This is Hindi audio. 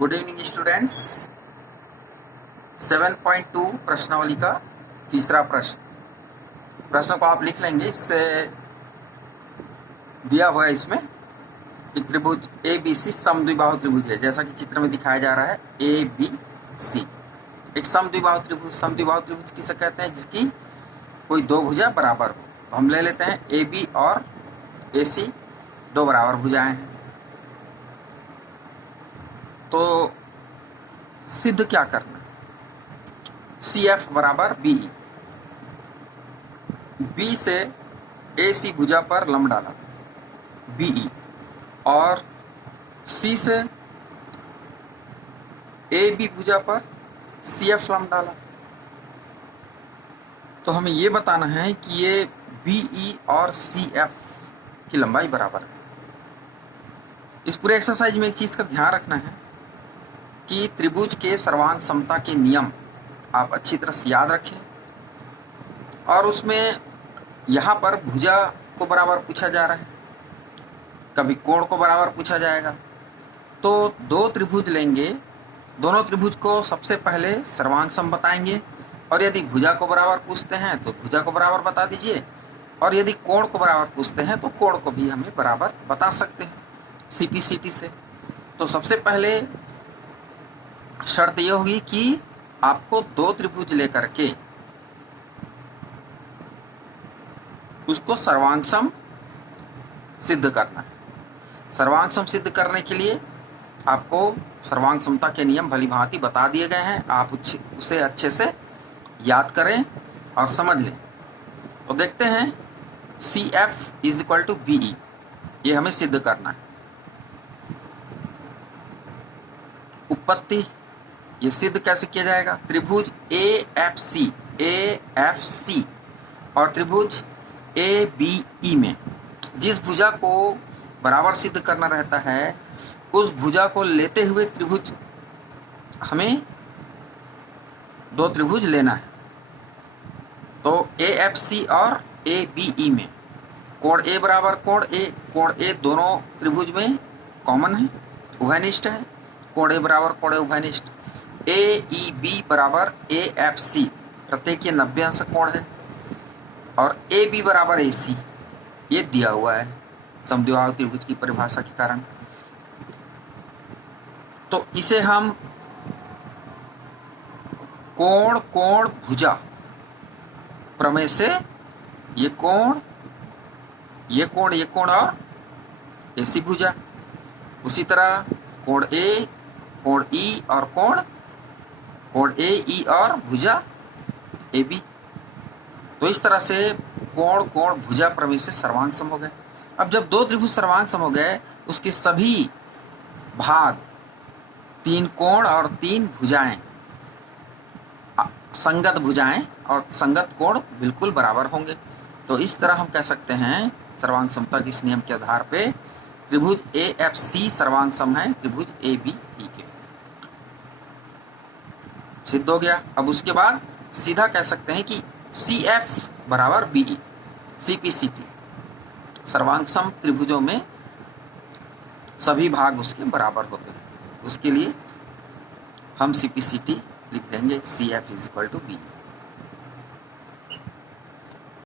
Good evening students. 7.2 प्रश्नावली का तीसरा प्रश्न को आप लिख लेंगे। इससे दिया हुआ है इसमें एक त्रिभुज ABC समद्विबाहु त्रिभुज है, जैसा कि चित्र में दिखाया जा रहा है। ABC एक समद्विबाहु त्रिभुज किसे कहते हैं? जिसकी कोई दो भुजा बराबर हो। तो हम ले लेते हैं AB और AC दो बराबर भुजाएं हैं। तो सिद्ध क्या करना? CF बराबर BE। B से AC भुजा पर लंब डाला BE, और C से AB भुजा पर CF लंब डाला। तो हमें ये बताना है कि ये BE और CF की लंबाई बराबर है। इस पूरे एक्सरसाइज में एक चीज का ध्यान रखना है कि त्रिभुज के सर्वांग समता के नियम आप अच्छी तरह से याद रखें, और उसमें यहाँ पर भुजा को बराबर पूछा जा रहा है, कभी कोण को बराबर पूछा जाएगा। तो दो त्रिभुज लेंगे, दोनों त्रिभुज को सबसे पहले सर्वांग सम बताएंगे, और यदि भुजा को बराबर पूछते हैं तो भुजा को बराबर बता दीजिए, और यदि कोण को बराबर पूछते हैं तो कोण को भी हमें बराबर बता सकते हैं CPCT से। तो सबसे पहले शर्त यह होगी कि आपको दो त्रिभुज लेकर के उसको सर्वांग सम सिद्ध करना है। सर्वांग सम सिद्ध करने के लिए आपको सर्वांग समता के नियम भली भांति बता दिए गए हैं। आप उसे अच्छे से याद करें और समझ लें। तो देखते हैं CF = BE, ये हमें सिद्ध करना है। उत्पत्ति ये सिद्ध कैसे किया जाएगा? त्रिभुज AFC और त्रिभुज ABE में जिस भुजा को बराबर सिद्ध करना रहता है, उस भुजा को लेते हुए त्रिभुज हमें दो त्रिभुज लेना है। तो AFC और ABE में कोण A बराबर कोण A दोनों त्रिभुज में कॉमन है, उभयनिष्ठ है। कोण A बराबर कोण A उभयनिष्ठ। AEB बराबर AFC प्रत्येक ये 90 अंश कोण है, और AB बराबर AC ये दिया हुआ है समद्विबाहु त्रिभुज की परिभाषा के कारण। तो इसे हम कोण भुजा प्रमेय से ये कोण और AC भुजा, उसी तरह कोण A, कोण E और कोण AE और भुजा AB। तो इस तरह से कोण भुजा प्रमेय से सर्वांग सम हो गए। अब जब दो त्रिभुज सर्वांग सम हो गए, उसके सभी भाग, 3 कोण और 3 भुजाएं, संगत भुजाएं और संगत कोण बिल्कुल बराबर होंगे। तो इस तरह हम कह सकते हैं सर्वांग समता के इस नियम के आधार पे त्रिभुज AFC सर्वांग सम है त्रिभुज ABE के। सिद्ध हो गया। अब उसके बाद सीधा कह सकते हैं कि CF बराबर BE, CPCT सर्वांग सम त्रिभुजों में सभी भाग उसके बराबर होते हैं। उसके लिए हम CPCT लिख देंगे CF = BE।